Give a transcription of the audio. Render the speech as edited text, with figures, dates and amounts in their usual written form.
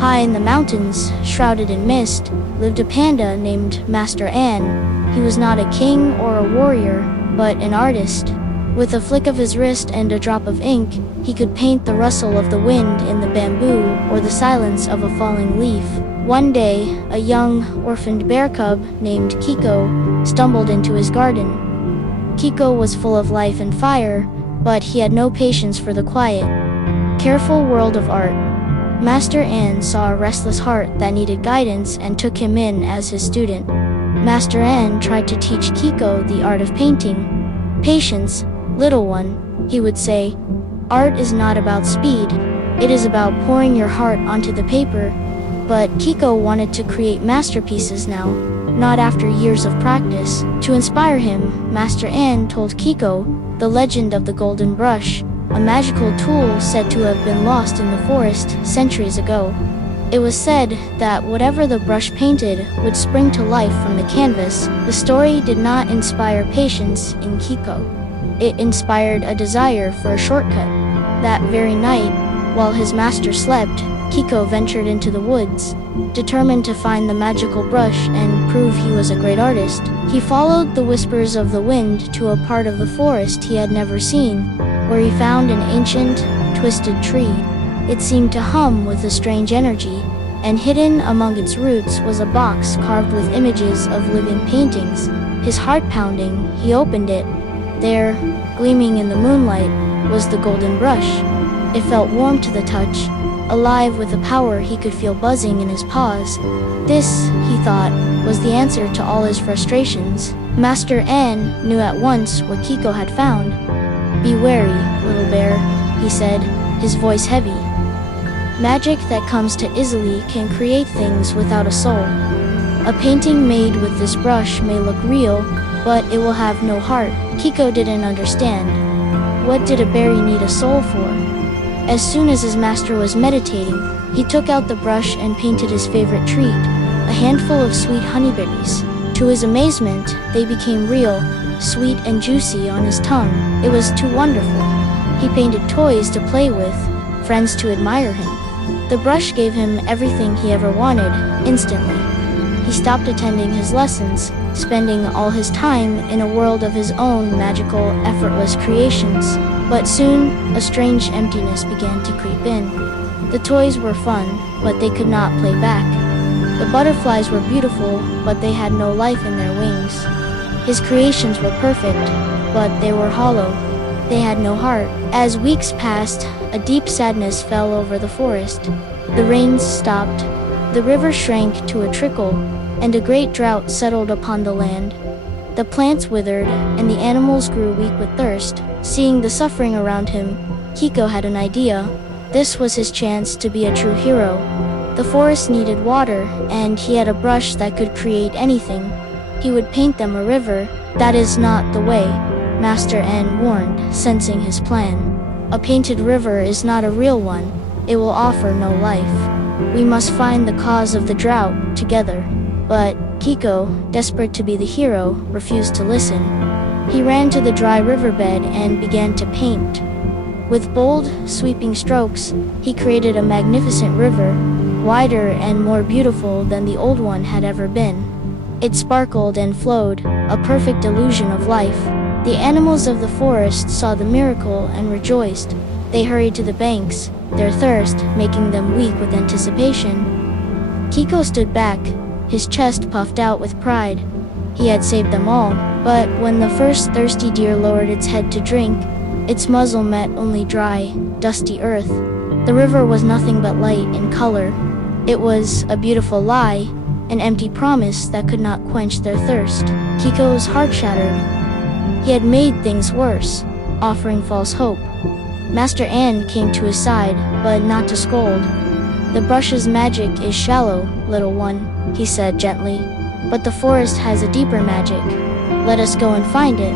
High in the mountains, shrouded in mist, lived a panda named Master An. He was not a king or a warrior, but an artist. With a flick of his wrist and a drop of ink, he could paint the rustle of the wind in the bamboo or the silence of a falling leaf. One day, a young, orphaned bear cub named Kiko stumbled into his garden. Kiko was full of life and fire, but he had no patience for the quiet, careful world of art. Master An saw a restless heart that needed guidance and took him in as his student. Master An tried to teach Kiko the art of painting. "Patience, little one," he would say. "Art is not about speed. It is about pouring your heart onto the paper." But Kiko wanted to create masterpieces now, not after years of practice. To inspire him, Master An told Kiko the legend of the golden brush, a magical tool said to have been lost in the forest centuries ago. It was said that whatever the brush painted would spring to life from the canvas. The story did not inspire patience in Kiko. It inspired a desire for a shortcut. That very night, while his master slept, Kiko ventured into the woods, determined to find the magical brush and prove he was a great artist. He followed the whispers of the wind to a part of the forest he had never seen, where he found an ancient, twisted tree. It seemed to hum with a strange energy, and hidden among its roots was a box carved with images of living paintings. His heart pounding, he opened it. There, gleaming in the moonlight, was the golden brush. It felt warm to the touch, alive with a power he could feel buzzing in his paws. This, he thought, was the answer to all his frustrations. Master An knew at once what Kiko had found. "Be wary, little bear," he said, his voice heavy. "Magic that comes too easily can create things without a soul. A painting made with this brush may look real, but it will have no heart." Kiko didn't understand. What did a berry need a soul for? As soon as his master was meditating, he took out the brush and painted his favorite treat, a handful of sweet honeyberries. To his amazement, they became real, sweet and juicy on his tongue. It was too wonderful. He painted toys to play with, friends to admire him. The brush gave him everything he ever wanted, instantly. He stopped attending his lessons, spending all his time in a world of his own magical, effortless creations. But soon, a strange emptiness began to creep in. The toys were fun, but they could not play back. The butterflies were beautiful, but they had no life in their wings. His creations were perfect, but they were hollow. They had no heart. As weeks passed, a deep sadness fell over the forest. The rains stopped, the river shrank to a trickle, and a great drought settled upon the land. The plants withered, and the animals grew weak with thirst. Seeing the suffering around him, Kiko had an idea. This was his chance to be a true hero. The forest needed water, and he had a brush that could create anything. He would paint them a river. "That is not the way," Master N warned, sensing his plan. "A painted river is not a real one. It will offer no life. We must find the cause of the drought together." But Kiko, desperate to be the hero, refused to listen. He ran to the dry riverbed and began to paint. With bold, sweeping strokes, he created a magnificent river, wider and more beautiful than the old one had ever been. It sparkled and flowed, a perfect illusion of life. The animals of the forest saw the miracle and rejoiced. They hurried to the banks, their thirst making them weak with anticipation. Kiko stood back, his chest puffed out with pride. He had saved them all, but when the first thirsty deer lowered its head to drink, its muzzle met only dry, dusty earth. The river was nothing but light and color. It was a beautiful lie, an empty promise that could not quench their thirst. Kiko's heart shattered. He had made things worse, offering false hope. Master An came to his side, but not to scold. "The brush's magic is shallow, little one," he said gently. "But the forest has a deeper magic. Let us go and find it."